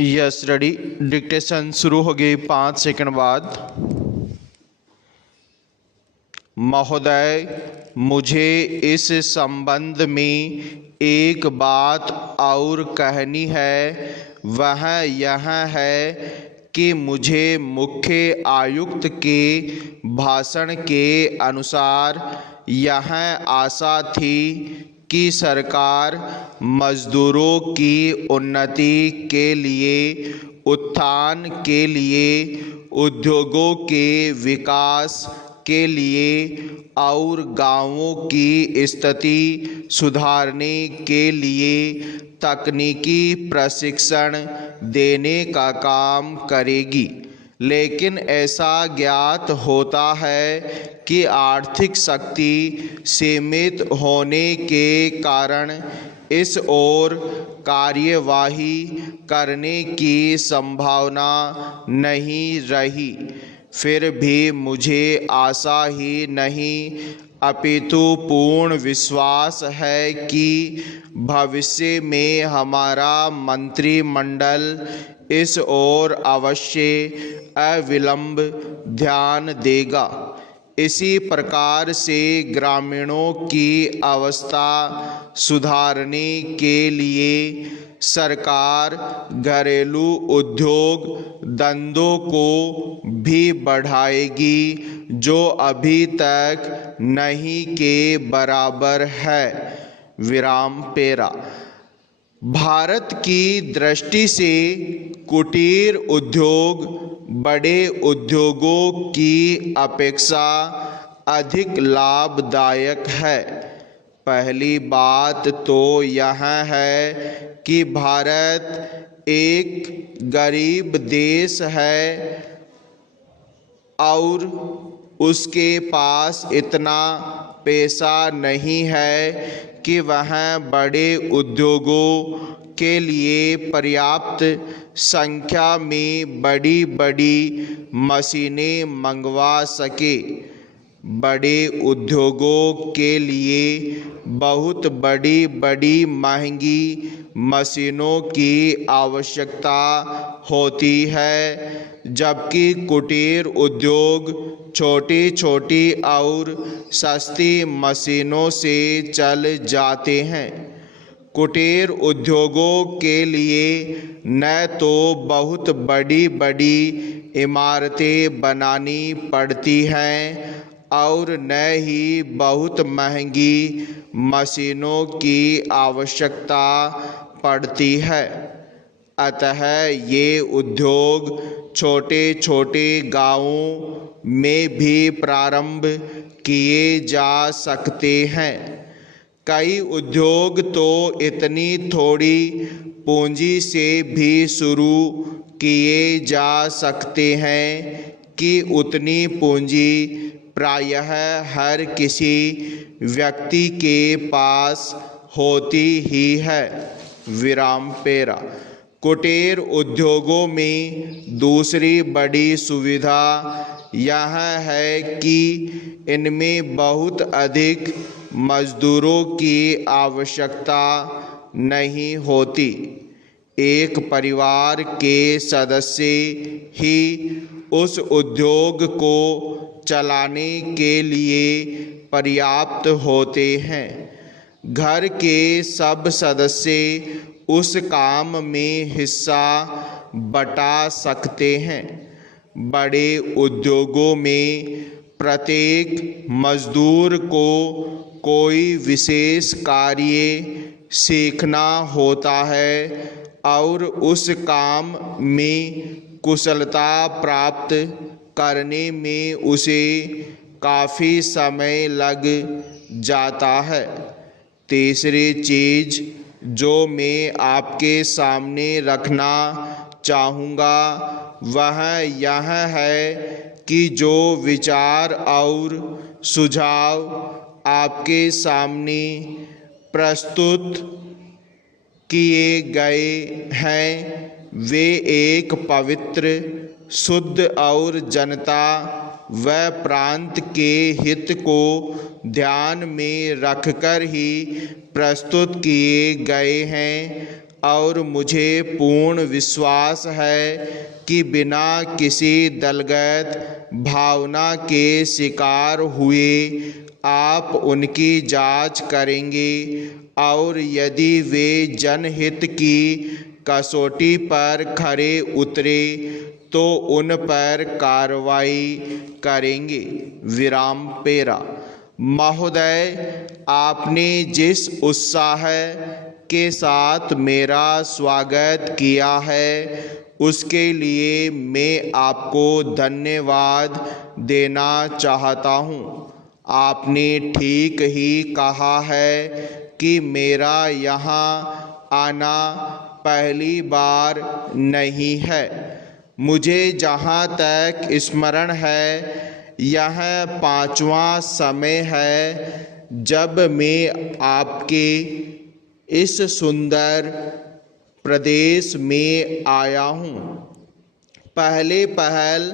Yes ready. Dictation शुरू हो गई 5 सेकंड बाद। महोदय, मुझे इस संबंध में एक बात और कहनी है। वह यह है कि मुझे मुख्य आयुक्त के भाषण के अनुसार यह आशा थी कि सरकार मजदूरों की उन्नति के लिए, उत्थान के लिए, उद्योगों के विकास के लिए और गांवों की स्थिति सुधारने के लिए तकनीकी प्रशिक्षण देने का काम करेगी। लेकिन ऐसा ज्ञात होता है कि आर्थिक शक्ति सीमित होने के कारण इस ओर कार्यवाही करने की संभावना नहीं रही। फिर भी मुझे आशा ही नहीं अपितु पूर्ण विश्वास है कि भविष्य में हमारा मंत्रिमंडल इस ओर अवश्य अविलंब ध्यान देगा। इसी प्रकार से ग्रामीणों की अवस्था सुधारने के लिए सरकार घरेलू उद्योग धंधों को भी बढ़ाएगी, जो अभी तक नहीं के बराबर है। विराम पेरा। भारत की दृष्टि से कुटीर उद्योग बड़े उद्योगों की अपेक्षा अधिक लाभदायक है। पहली बात तो यह है कि भारत एक गरीब देश है और उसके पास इतना पैसा नहीं है कि वह बड़े उद्योगों के लिए पर्याप्त संख्या में बड़ी बड़ी मशीनें मंगवा सके। बड़े उद्योगों के लिए बहुत बड़ी बड़ी महंगी मशीनों की आवश्यकता होती है, जबकि कुटीर उद्योग छोटी छोटी और सस्ती मशीनों से चल जाते हैं। कुटीर उद्योगों के लिए न तो बहुत बड़ी बड़ी इमारतें बनानी पड़ती हैं और न ही बहुत महंगी मशीनों की आवश्यकता पड़ती है। अतः ये उद्योग छोटे छोटे गांवों में भी प्रारंभ किए जा सकते हैं। कई उद्योग तो इतनी थोड़ी पूंजी से भी शुरू किए जा सकते हैं कि उतनी पूंजी प्रायः हर किसी व्यक्ति के पास होती ही है। विराम पेरा। कुटीर उद्योगों में दूसरी बड़ी सुविधा यह है कि इनमें बहुत अधिक मजदूरों की आवश्यकता नहीं होती। एक परिवार के सदस्य ही उस उद्योग को चलाने के लिए पर्याप्त होते हैं। घर के सब सदस्य उस काम में हिस्सा बटा सकते हैं। बड़े उद्योगों में प्रत्येक मजदूर को कोई विशेष कार्य सीखना होता है और उस काम में कुशलता प्राप्त करने में उसे काफ़ी समय लग जाता है। तीसरी चीज़ जो मैं आपके सामने रखना चाहूँगा वह यह है कि जो विचार और सुझाव आपके सामने प्रस्तुत किए गए हैं वे एक पवित्र, शुद्ध और जनता व प्रांत के हित को ध्यान में रखकर ही प्रस्तुत किए गए हैं और मुझे पूर्ण विश्वास है कि बिना किसी दलगत भावना के शिकार हुए आप उनकी जांच करेंगे और यदि वे जनहित की कसौटी पर खरे उतरे तो उन पर कार्रवाई करेंगे। विराम पेरा। महोदय, आपने जिस उत्साह के साथ मेरा स्वागत किया है उसके लिए मैं आपको धन्यवाद देना चाहता हूँ। आपने ठीक ही कहा है कि मेरा यहाँ आना पहली बार नहीं है। मुझे जहाँ तक स्मरण है यह 5वां समय है जब मैं आपके इस सुंदर प्रदेश में आया हूँ। पहल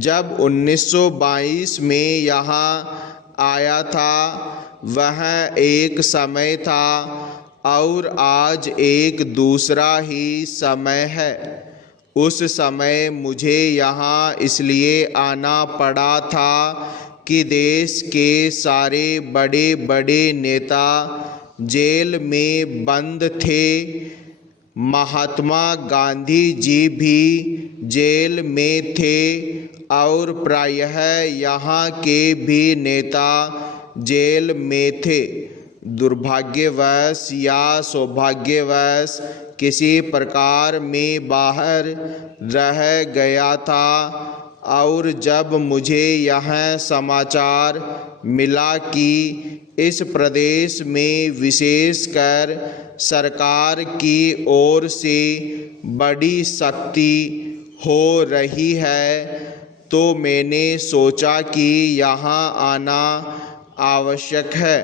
जब 1922 में यहाँ आया था वह एक समय था और आज एक दूसरा ही समय है। उस समय मुझे यहाँ इसलिए आना पड़ा था कि देश के सारे बड़े बड़े नेता जेल में बंद थे। महात्मा गांधी जी भी जेल में थे और प्रायः यहाँ के भी नेता जेल में थे। दुर्भाग्यवश या सौभाग्यवश किसी प्रकार में बाहर रह गया था और जब मुझे यह समाचार मिला कि इस प्रदेश में विशेषकर सरकार की ओर से बड़ी सख्ती हो रही है तो मैंने सोचा कि यहाँ आना आवश्यक है।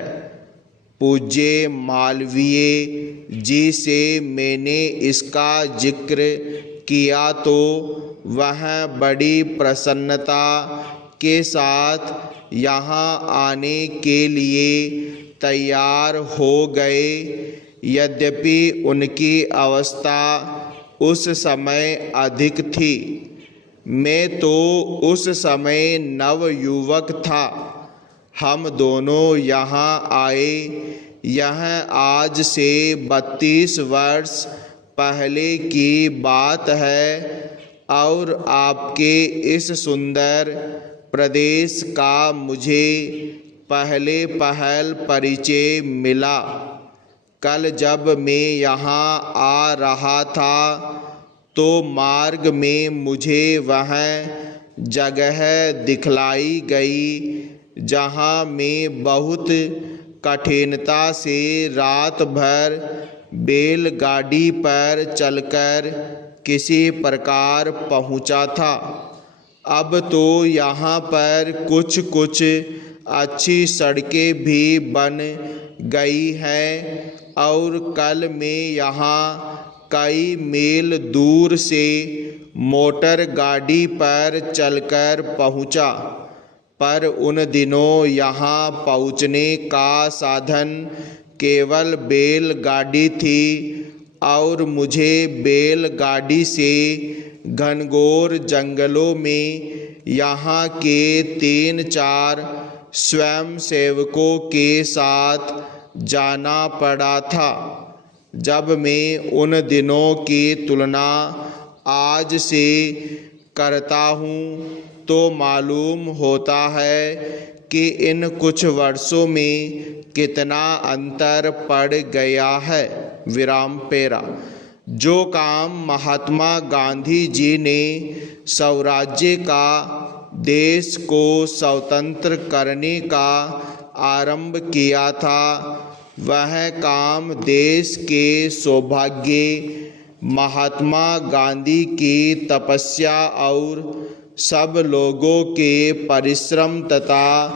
पूज्य मालवीय जी से मैंने इसका जिक्र किया तो वह बड़ी प्रसन्नता के साथ यहाँ आने के लिए तैयार हो गए। यद्यपि उनकी अवस्था उस समय अधिक थी। मैं तो उस समय नवयुवक था। हम दोनों यहाँ आए। यह आज से 32 वर्ष पहले की बात है और आपके इस सुंदर प्रदेश का मुझे पहल परिचय मिला। कल जब मैं यहाँ आ रहा था तो मार्ग में मुझे वह जगह दिखलाई गई जहाँ मैं बहुत कठिनता से रात भर बैलगाड़ी पर चलकर किसी प्रकार पहुँचा था। अब तो यहाँ पर कुछ अच्छी सड़कें भी बन गई हैं और कल मैं यहाँ कई मील दूर से मोटर गाड़ी पर चलकर पहुँचा। पर उन दिनों यहाँ पहुँचने का साधन केवल बैलगाड़ी थी और मुझे बैलगाड़ी से घनघोर जंगलों में यहाँ के 3-4 स्वयंसेवकों के साथ जाना पड़ा था। जब मैं उन दिनों की तुलना आज से करता हूँ तो मालूम होता है कि इन कुछ वर्षों में कितना अंतर पड़ गया है। विराम पेरा। जो काम महात्मा गांधी जी ने स्वराज्य का देश को स्वतंत्र करने का आरंभ किया था वह काम देश के सौभाग्य महात्मा गांधी की तपस्या और सब लोगों के परिश्रम तथा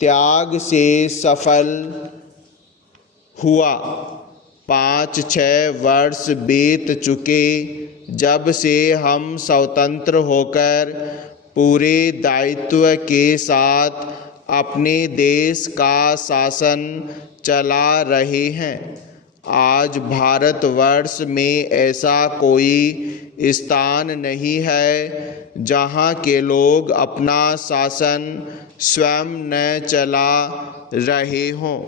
त्याग से सफल हुआ। 5-6 वर्ष बीत चुके जब से हम स्वतंत्र होकर पूरे दायित्व के साथ अपने देश का शासन चला रहे हैं आज भारतवर्ष में ऐसा कोई स्थान नहीं है जहाँ के लोग अपना शासन स्वयं न चला रहे हों।